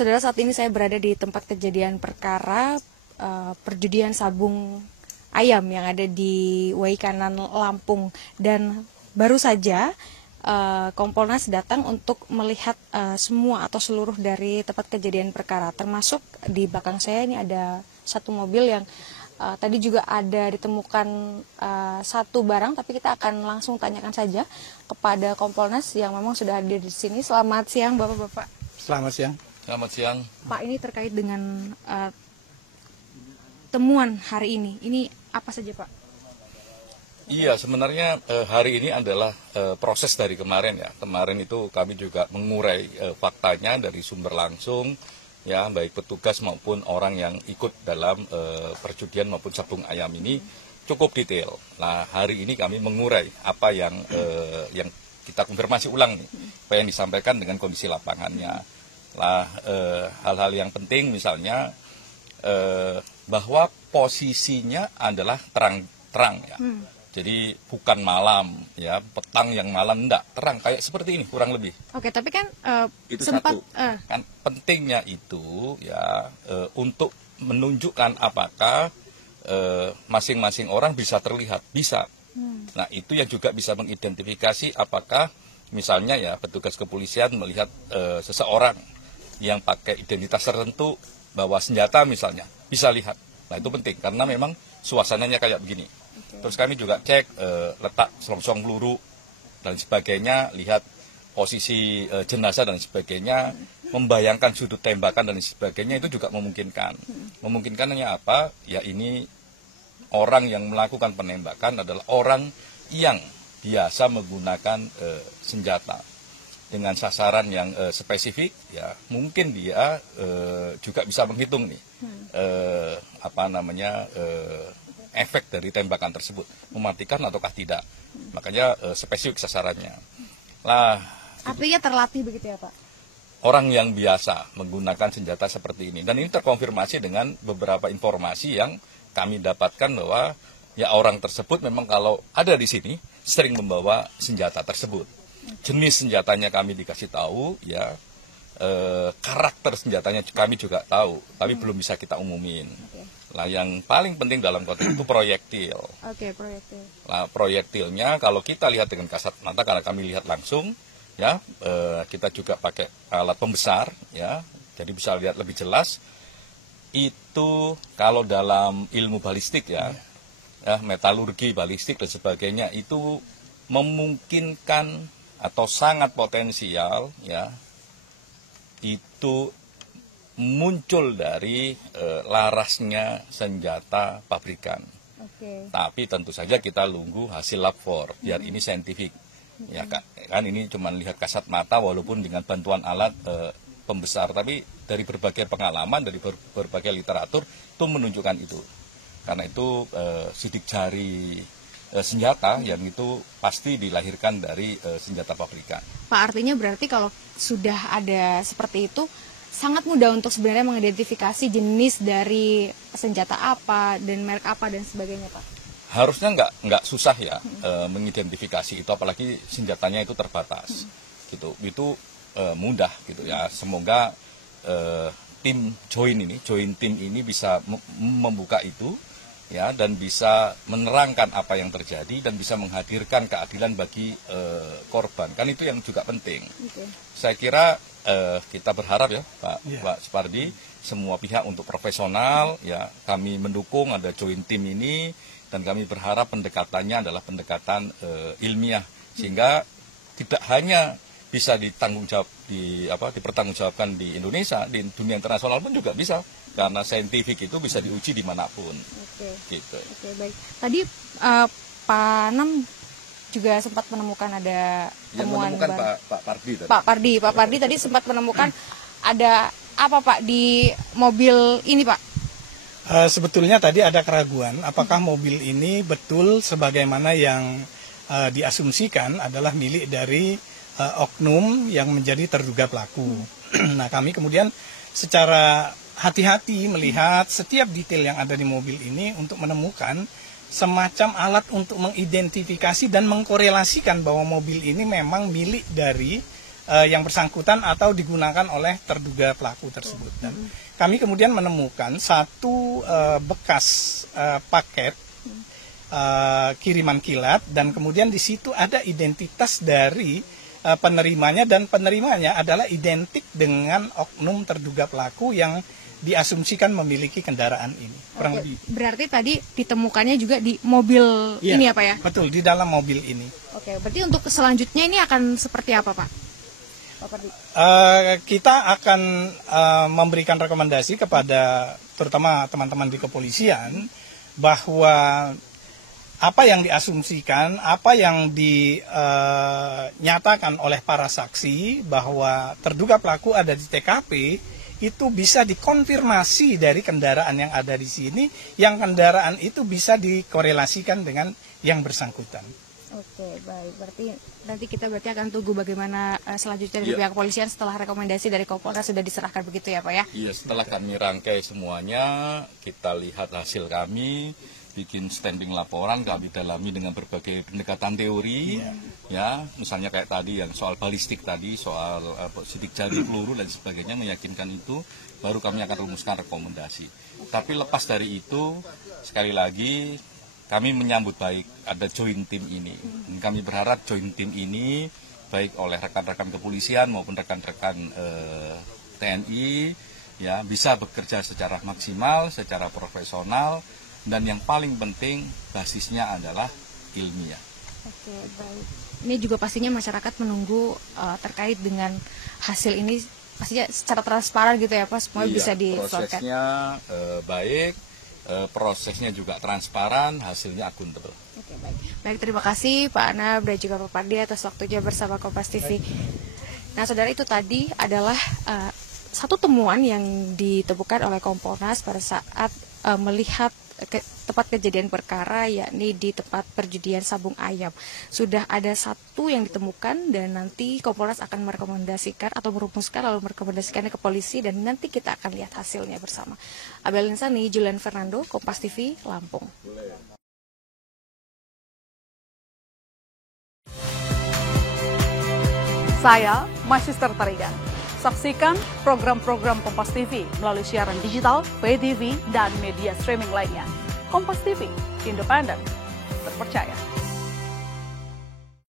Saudara, saat ini saya berada di tempat kejadian perkara perjudian sabung ayam yang ada di Waikanan, Lampung. Dan baru saja Kompolnas datang untuk melihat semua atau seluruh dari tempat kejadian perkara. Termasuk di belakang saya ini ada satu mobil yang tadi juga ada ditemukan satu barang, tapi kita akan langsung tanyakan saja kepada Kompolnas yang memang sudah hadir di sini. Selamat siang Bapak-Bapak. Selamat siang. Selamat siang. Pak, ini terkait dengan temuan hari ini apa saja Pak? Iya, sebenarnya hari ini adalah proses dari kemarin ya. Kemarin itu kami juga mengurai faktanya dari sumber langsung, ya, baik petugas maupun orang yang ikut dalam perjudian maupun sabung ayam ini cukup detail. Nah, hari ini kami mengurai apa yang kita konfirmasi ulang nih, apa yang disampaikan dengan kondisi lapangannya. Lah, hal-hal yang penting misalnya bahwa posisinya adalah terang-terang ya. Jadi bukan malam ya, petang yang malam, enggak, terang kayak seperti ini kurang lebih. Oke, tapi kan Itu sempat satu. Kan pentingnya itu ya untuk menunjukkan apakah masing-masing orang bisa terlihat, bisa. Nah, itu yang juga bisa mengidentifikasi apakah misalnya ya petugas kepolisian melihat seseorang yang pakai identitas tertentu bawa senjata misalnya, bisa lihat. Nah, itu penting karena memang suasananya kayak begini. Terus kami juga cek letak selongsong peluru dan sebagainya, lihat posisi jenazah dan sebagainya, membayangkan sudut tembakan dan sebagainya, itu juga memungkinkan. Memungkinkannya apa? Ya, ini orang yang melakukan penembakan adalah orang yang biasa menggunakan senjata dengan sasaran yang spesifik, ya mungkin dia juga bisa menghitung nih efek dari tembakan tersebut, mematikan ataukah tidak. Makanya spesifik sasarannya. Lah, artinya terlatih begitu ya Pak? Orang yang biasa menggunakan senjata seperti ini, dan ini terkonfirmasi dengan beberapa informasi yang kami dapatkan bahwa ya orang tersebut memang kalau ada di sini sering membawa senjata tersebut. Jenis senjatanya kami dikasih tahu, ya karakter senjatanya kami juga tahu, tapi belum bisa kita umumin. Lah, yang paling penting dalam konteks itu proyektil. Oke, proyektil. Nah, proyektilnya kalau kita lihat dengan kasat mata, karena kami lihat langsung, ya kita juga pakai alat pembesar, ya, jadi bisa lihat lebih jelas. Itu kalau dalam ilmu balistik ya, metalurgi balistik dan sebagainya, itu memungkinkan atau sangat potensial ya itu muncul dari larasnya senjata pabrikan. Tapi tentu saja kita tunggu hasil lab for, biar ini saintifik. Ya kan ini cuma lihat kasat mata walaupun dengan bantuan alat pembesar, tapi dari berbagai pengalaman, dari berbagai literatur itu menunjukkan itu. Karena itu sidik jari senjata yang itu pasti dilahirkan dari senjata pabrikan. Pak, artinya berarti kalau sudah ada seperti itu sangat mudah untuk sebenarnya mengidentifikasi jenis dari senjata apa dan merek apa dan sebagainya, Pak. Harusnya nggak susah ya mengidentifikasi itu, apalagi senjatanya itu terbatas. Gitu. Itu mudah gitu ya. Semoga tim join tim ini bisa membuka itu, ya, dan bisa menerangkan apa yang terjadi dan bisa menghadirkan keadilan bagi korban. Kan itu yang juga penting. Saya kira kita berharap ya Pak Supardi, semua pihak untuk profesional, ya kami mendukung ada join tim ini, dan kami berharap pendekatannya adalah pendekatan ilmiah, sehingga tidak hanya bisa dipertanggungjawabkan di Indonesia, di dunia internasional pun juga bisa, karena saintifik itu bisa diuji dimanapun. Gitu. Baik. Tadi Pak Nam juga sempat menemukan ada temuan Pak Pardi tadi sempat menemukan ada apa Pak di mobil ini Pak? Sebetulnya tadi ada keraguan apakah mobil ini betul sebagaimana yang diasumsikan adalah milik dari oknum yang menjadi terduga pelaku. Nah, kami kemudian secara hati-hati melihat setiap detail yang ada di mobil ini untuk menemukan semacam alat untuk mengidentifikasi dan mengkorelasikan bahwa mobil ini memang milik dari yang bersangkutan atau digunakan oleh terduga pelaku tersebut. Dan kami kemudian menemukan satu bekas paket kiriman kilat, dan kemudian di situ ada identitas dari penerimanya, dan penerimanya adalah identik dengan oknum terduga pelaku yang diasumsikan memiliki kendaraan ini. Kurang lebih. Berarti tadi ditemukannya juga di mobil ini ya Pak ya? Betul, di dalam mobil ini. Oke, berarti untuk selanjutnya ini akan seperti apa Pak? Kita akan memberikan rekomendasi kepada terutama teman-teman di kepolisian bahwa apa yang diasumsikan, apa yang dinyatakan oleh para saksi bahwa terduga pelaku ada di TKP, itu bisa dikonfirmasi dari kendaraan yang ada di sini, yang kendaraan itu bisa dikorelasikan dengan yang bersangkutan. Oke, baik. Berarti nanti kita akan tunggu bagaimana selanjutnya dari pihak kepolisian setelah rekomendasi dari Kompolnas sudah diserahkan begitu ya Pak ya? Iya, setelah kami rangkai semuanya, kita lihat hasil kami, bikin standing laporan, kami dalami dengan berbagai pendekatan teori, ya, misalnya kayak tadi yang soal balistik tadi, soal sidik jari, peluru dan sebagainya, meyakinkan itu, baru kami akan rumuskan rekomendasi. Tapi lepas dari itu, sekali lagi kami menyambut baik ada joint team ini. Dan kami berharap joint team ini baik oleh rekan-rekan kepolisian maupun rekan-rekan TNI, ya, bisa bekerja secara maksimal, secara profesional. Dan yang paling penting basisnya adalah ilmiah. Oke, baik. Ini juga pastinya masyarakat menunggu terkait dengan hasil ini pastinya secara transparan gitu ya Pak, semua bisa diselesaikan. Prosesnya baik, prosesnya juga transparan, hasilnya akuntabel. Oke, baik. Baik, terima kasih Pak Anab dan juga Pak Pardi atas waktunya bersama Kompas TV. Nah, saudara, itu tadi adalah satu temuan yang ditemukan oleh Kompolnas pada saat melihat tempat kejadian perkara, yakni di tempat perjudian sabung ayam. Sudah ada satu yang ditemukan dan nanti Kompolnas akan merekomendasikan atau merumuskan lalu merekomendasikannya ke polisi, dan nanti kita akan lihat hasilnya bersama. Abel Insani, Julian Fernando, Kompas TV, Lampung. Saya Magister Tarigan. Saksikan program-program Kompas TV melalui siaran digital, pay TV, dan media streaming lainnya. Kompas TV, independen, terpercaya.